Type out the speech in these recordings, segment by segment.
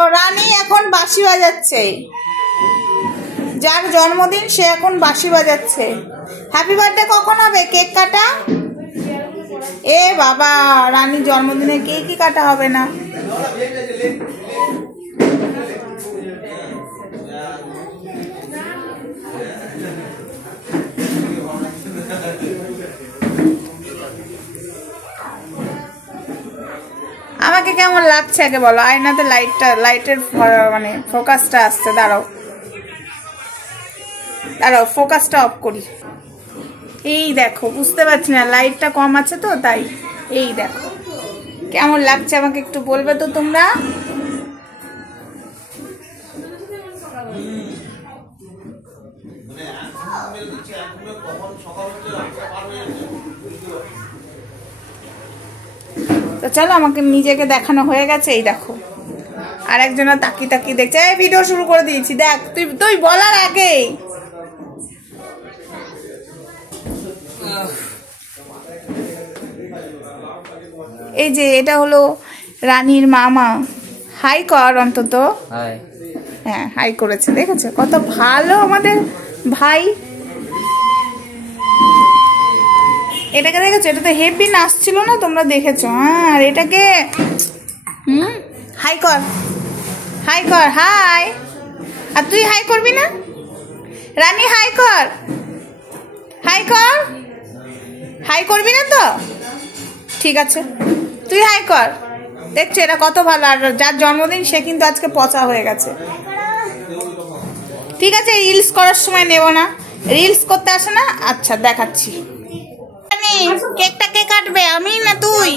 রানী এখন বাঁশি বাজাচ্ছে, যার জন্মদিন সে এখন বাঁশি বাজাচ্ছে। হ্যাপি বার্থডে কখন হবে? কেক কাটা? এ বাবা, রানীর জন্মদিনে কেকই কাটা হবে না। আমাকে কেমন লাগছে আগে বলো? আয়নাতে লাইটের মানে ফোকাসটা আসছে। দাঁড়াও ফোকাসটা অফ করি। এই দেখো, বুঝতে পারছি না, লাইটটা কম আছে তো তাই। এই দেখো কেমন লাগছে আমাকে একটু বলবে তো তোমরা? তো চলো, আমাকে নিজেকে দেখানো হয়ে গেছে। এই দেখো আর একজনা তাকিয়ে তাকিয়ে দেখছে। এই ভিডিও শুরু করে দিয়েছি, দেখ তুই বলার আগেই। এই যে এটা হলো রানীর মামা। হাই কর অন্তত। হ্যাঁ হাই করেছে, দেখেছো কত ভালো আমাদের ভাই। এটাকে দেখেছো? এটা তো হেভি নাচছিল না, তোমরা দেখেছো? হ্যাঁ, আর এটাকে হাই কর, হাই কর, হাই। আর তুই হাই করবি না? রানী হাই কর, হাই কর। হাই করবি না তো? ঠিক আছে, তুই হাই কর। দেখছো এটা কত ভালো। আর যার জন্মদিন সে কিন্তু আজকে পচা হয়ে গেছে। ঠিক আছে, রিলস করার সময় নেব না, রিলস করতে আসে না। আচ্ছা দেখাচ্ছি। কেকটা কে কাটবে, আমি না তুই?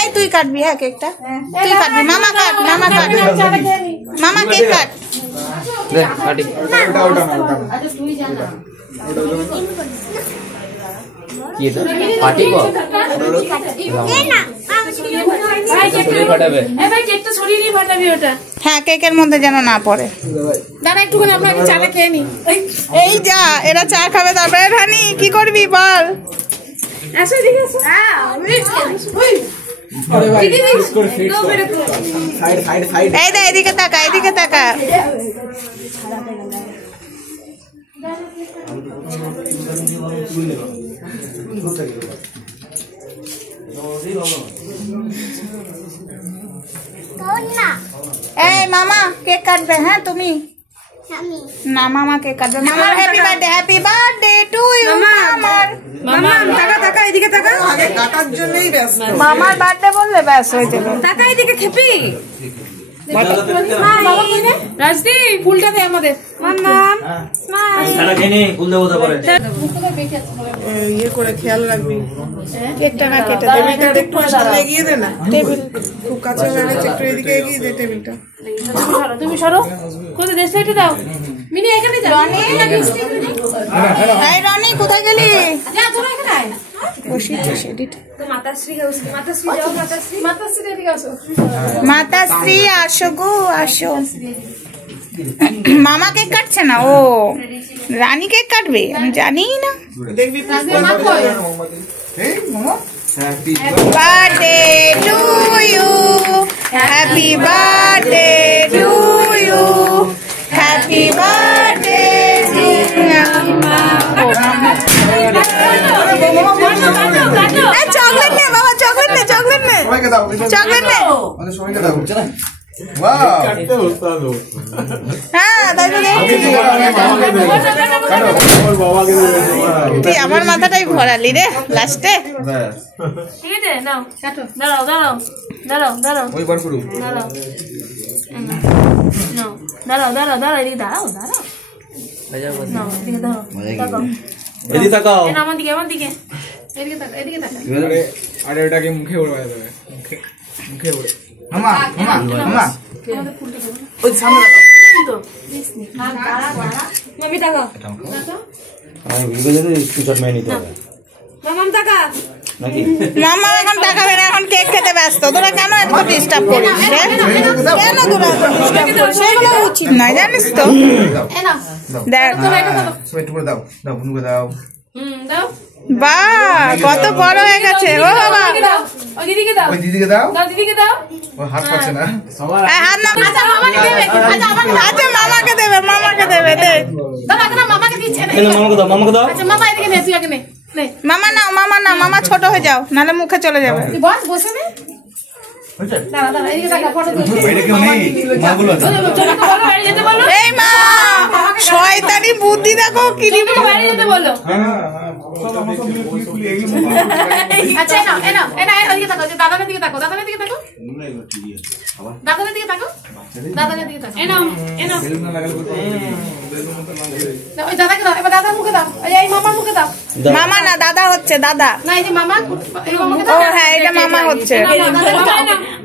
এই তুই কাটবি। হ্যাঁ কেকটা তুই কাটবি। মামা কাট, মামা কাট, মামা কেক কাট। হ্যাঁ কেকের মধ্যে যেন না পড়ে। দাঁড়া একটুখানি আপনাকে চাটা খেয়ে নি। এই যা, এরা চা খাবে তারপরে। রানী কি করবি বল? এদিকে তাকা, এদিকে তাকা। এই মামা কেক কাটবে? হ্যাঁ তুমি না, মামা কেক কাটবে। মামার happy birthday, happy birthday to you. মামার মামা টাকা টাকা, এদিকে টাকা। আগে কাটার জন্যই ব্যস্ত। মামার বার্থডে বললে ব্যাস হয়ে যাবে। টাকা এদিকে খেপি। রাজদি ফুলটা দে আমাদের। ইয়ে করে খেয়াল রাখবি, কেকটা না কেটে টেবিলটা একটু এগিয়ে দে না। টেবিল খুব কাছে হয়ে গেছে, একটু এদিকে এগিয়ে দে টেবিলটা। তুমি সরো, কোথায় দেশ সাইডে দাও। মিনি এখানে যা। রনি, এই রনি কোথায় গেলি? যা তোরা এখানে আয়। মাতাশ্রী আসো গো, আসো। মামা কেক কাটছে না, ও রানী কেক কাটবে, আমি জানি না। Birthday to you, happy birthday to you, happy birthday. Chocolate নে বাবা, চকলেট নে, চকলেট নে, চকলেট নে। হ্যাঁ তাই তো, তুই আমার মাথাটাই ভরালি রে লাস্টে। ঠিক আছে নাও কাটো। দাঁড়াও দাঁড়াও দাঁড়াও দাঁড়াও, ওইবার করু। দাঁড়াও দাঁড়াও দাঁড়াও দাঁড়াও, এদিকে দাঁড়াও দাঁড়াও। এদিকে দাঁড়াও, এদিকে তাকাও। আমার দিকে, আমার দিকে, এদিকে তাকা, এদিকে তাকা। আরে ওটাকে মুখে ওড়ায় দেবে, মুখে ওড়ে। মামা মামা মামা ওই সামনে তাকাও তো, প্লিজ নি। হ্যাঁ দাঁড়া দাঁড়া, মামি তাকাও তাকাও। আমি ভিডিও দিতে স্ক্রিনশট মেরে নিতে হবে। মামা তাকা নাকি? মামা এখন তাকাবে না, এখন কেক খেতে ব্যস্ত। তোরা কেন এত ডিস্টার্ব করিস? কেন তোরা এত ডিস্টার্ব করিস? এগুলো উচিত নয়, জানিস তো। এ না দেখ, একটু করে দাও, দাও, দাও দাও। বাহ, কত বড় হয়ে গেছে। ও বাবা, দিদিকে দাও, দিদিকে দাও, দিদিকে দাও। ও হাত পাচ্ছে না, হাত না। আচ্ছা মামাকে দেবে, আচ্ছা মামাকে দেবে, মামাকে দেবে। দে দাদা, না মামাকে দিচ্ছে না, মামাকে দাও, মামাকে দাও। আচ্ছা মামা এদিকে নে, তুই আগে নে। মামা নাও, মামা নাও, মামা ছোট হয়ে যাও, নাহলে মুখে চলে যাবে। বস বসে নে। দাদা দাদা এদিকে তাকা, ফটো তুলছি। এই মা, শয়তানি বুদ্ধি দেখো কি দিবে। বাইরে যেতে বলো। আচ্ছা এনা এনা এনা এদিকে তাকাও, দাদার দিকে তাকাও, দাদার দিকে তাকাও, দাদার দিকে তাকাও, দাদার দিকে তাকাও। এনা এনা ওই দাদাকে দাও, এবার দাদার মুখে দাও, এই মামার মুখে দাও। মামা না, দাদা হচ্ছে, দাদা। না এই যে মামা, এই মামাকে দাও। ও হ্যাঁ, এটা মামা হচ্ছে।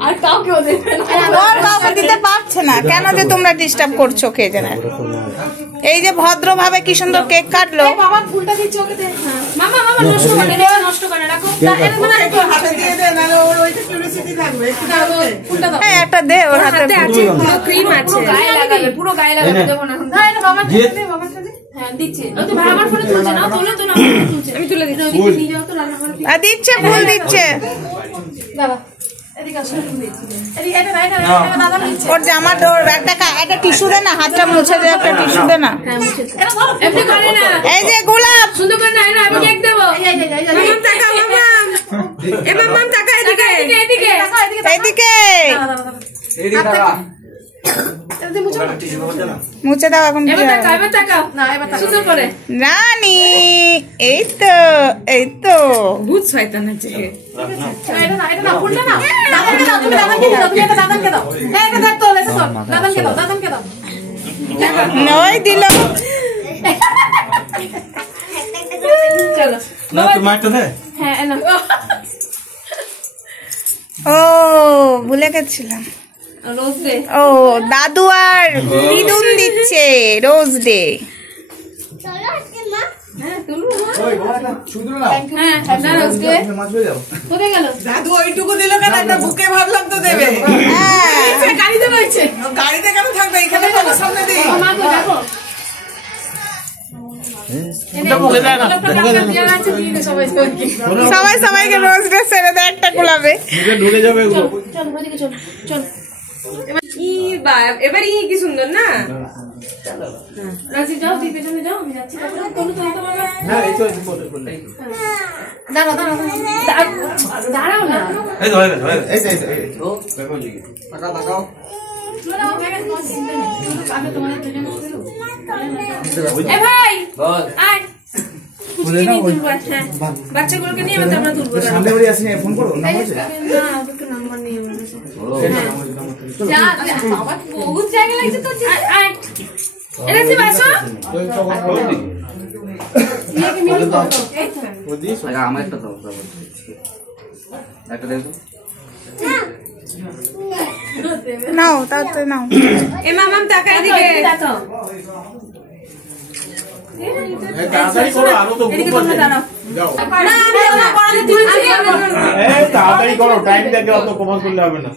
আর কাউকে দেবে না, আর কাউকে দিতে পারছে না কেন যে তোমরা ডিস্টার্ব করছো কে জানে। এই যে ভদ্রভাবে কি সুন্দর কেক কাটলো। বাবা ফুলটা দিচ্ছে ওকে দে। মামা মামা নষ্ট করে না, নষ্ট করে রাখো। এর মানে একটু হাতে দিয়ে দে, নালে ওর ওইটা কিউরিওসিটি থাকবে। একটু দাও ফুলটা দাও। হ্যাঁ একটা দে, ওর হাতে আছে, পুরো ক্রিম আছে, গায়ে লাগাবে, পুরো গায়ে লাগাবে, দেব না। হ্যাঁ এটা বাবা দে, বাবা দে। হ্যাঁ দিচ্ছে। ও তো আমার ফোনে তুলছে না, তোলে তো না, তুলছে। আমি তুলে দিচ্ছি, ওদিকে নিয়ে যাও তো, রান্না করে আর দিচ্ছে, ফুল দিচ্ছে। বাবা এদিকে আসো, ফুল দিচ্ছি। এদিকে এটা এটা দাদা দিচ্ছে। ওর জামা ডোর একটা টিস্যু দে না, হাতটা মুছে দে, একটা টিস্যু দে না। হ্যাঁ মুছে এটা ধরো, এমনি করে না। এই যে গোলাপ সুন্দর করে না, আমি কেক দেব। এই মামাম টাকা, মামাম এ মামাম টাকা, এদিকে এদিকে এদিকে এইদিকে এদিকে টাকা। এটা মুছে মুছে দাও এখন। এবার তাকাও, এবার তাকাও না, এবার তাকাও সুন্দর করে। রানী, এই তো, এই তো ভূত শয়তান আছে। এটা না, এটা না, ফুলটা না, দাদাকে দাও, তুমি দাদাকে দাও, তুমি এটা দাদাকে দাও। এই এটা দাও তো, এটা দাও, দাদাকে দাও, দাদাকে দাও। নয় দিল। চলো না তোমারটা দে। হ্যাঁ এনা। ও ভুলে গেছিলাম। রোজ দে। ও দাদু আর দিদুন দিচ্ছে রোজ ডে। হ্যাঁ তুলু না, শুধু না। হ্যাঁ না রোজ দে। কোথায় গেল দাদু? ওইটুকু দিল কেন? একটা বুকে ভাবলাম তো দেবে। হ্যাঁ গাড়িতে রয়েছে। গাড়িতে কেন থাকবে? এখানে বাবার সামনে দিই। মা কো দেখো। সবাই সবাইকে রোজ ডে ছেড়ে দেয় একটা গোলাপে। ঢুকে যাবে এগুলো। চল ওদিকে চল চল। এবার কি সুন্দর না। রাজি যাও, তুই পেছনে যাও, আমি যাচ্ছি। না এই তো ফটো করলে। দাঁড়াও দাঁড়াও দাঁড়াও না। এই ধরে ধরে এই ও দেখো জি টাকা টাকাও। এ ভাই বল আয়। বাচ্চাগুলোকে নিয়ে আমরা তুলবো। সামনে বাড়ি আসি, ফোন করো না হয়েছে। না ওকে নাম্বার নিয়ে বলেছে। যা বাবা বহুত জায়গা লাগছে তো। আয় এরা কি বাসো? ये कि मिनी फोटो আগে আমার একটা দাও, একটা দেখো। নাও তাড়াতাড়ি নাও। এ মামাম টাকা এদিকে। তাকাও। তাড়াতাড়ি করো, আরো তো এদিকে গ্রুপ তোমরা আছে। দাঁড়াও। যাও না আমি না পড়াতে তুলছি। এই তাড়াতাড়ি করো, টাইম দেখে অত কমাস করলে হবে না।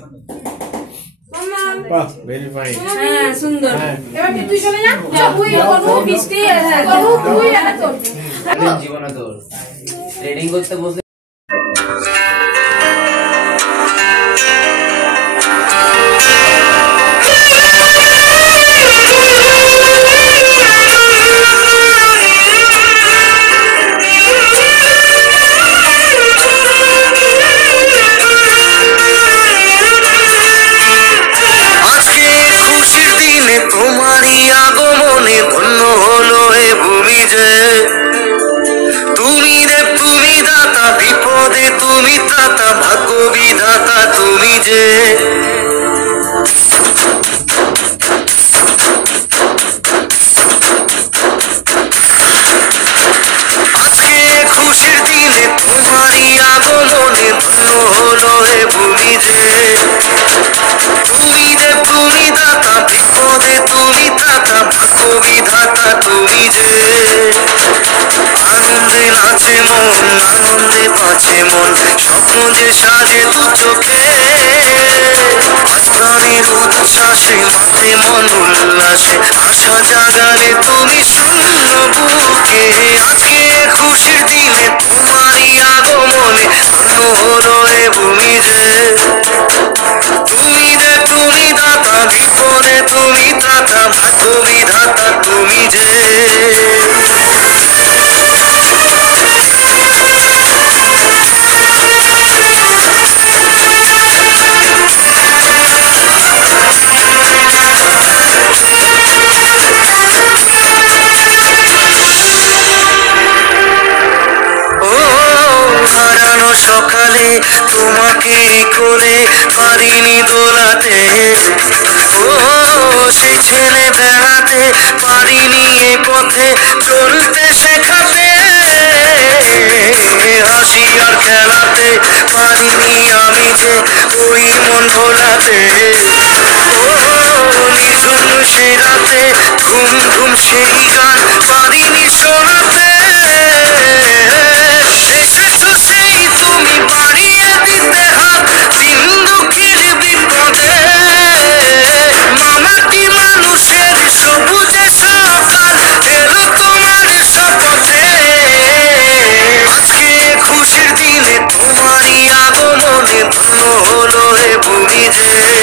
বাহ ভেরি ফাইন। হ্যাঁ সুন্দর। এবার তুই চলে যা। তুই করবো বৃষ্টি করবো তুই আর তোর জীবনে তোর ট্রেডিং করতে বসে তুমি দাতা মন স্বপ্ন যে সাজে দু চোখে প্রাণীর উচ্ছ্বাসে মাঠে মন উল্লাসে আশা জাগালে তুমি শূন্য বুকে আজকে খুশির দিনে তোমারই আগমনে ধন্য হলো এ ভূমি যে তুমি দাতা বিপদে তুমি ত্রাতা ভাগ্য বিধাতা তুমি যে সকালে তোমাকে কোলে পারিনি দোলাতে ও সেই ছেলে বেড়াতে পারিনি এই পথে চলতে শেখাতে হাসি আর খেলাতে পারিনি আমি যে ওই মন ভোলাতে ও নিঝুম সেই রাতে ঘুম ঘুম সেই গান পারিনি শোনাতে তুমি বাড়িয়ে দিতে হাত দিন দুঃখের বিপদে মামাটি মানুষের সবুজে সকাল এলো তোমার শপথে আজকে খুশির দিনে তোমারই আগমনে ধন্য হলো এ ভূমি যে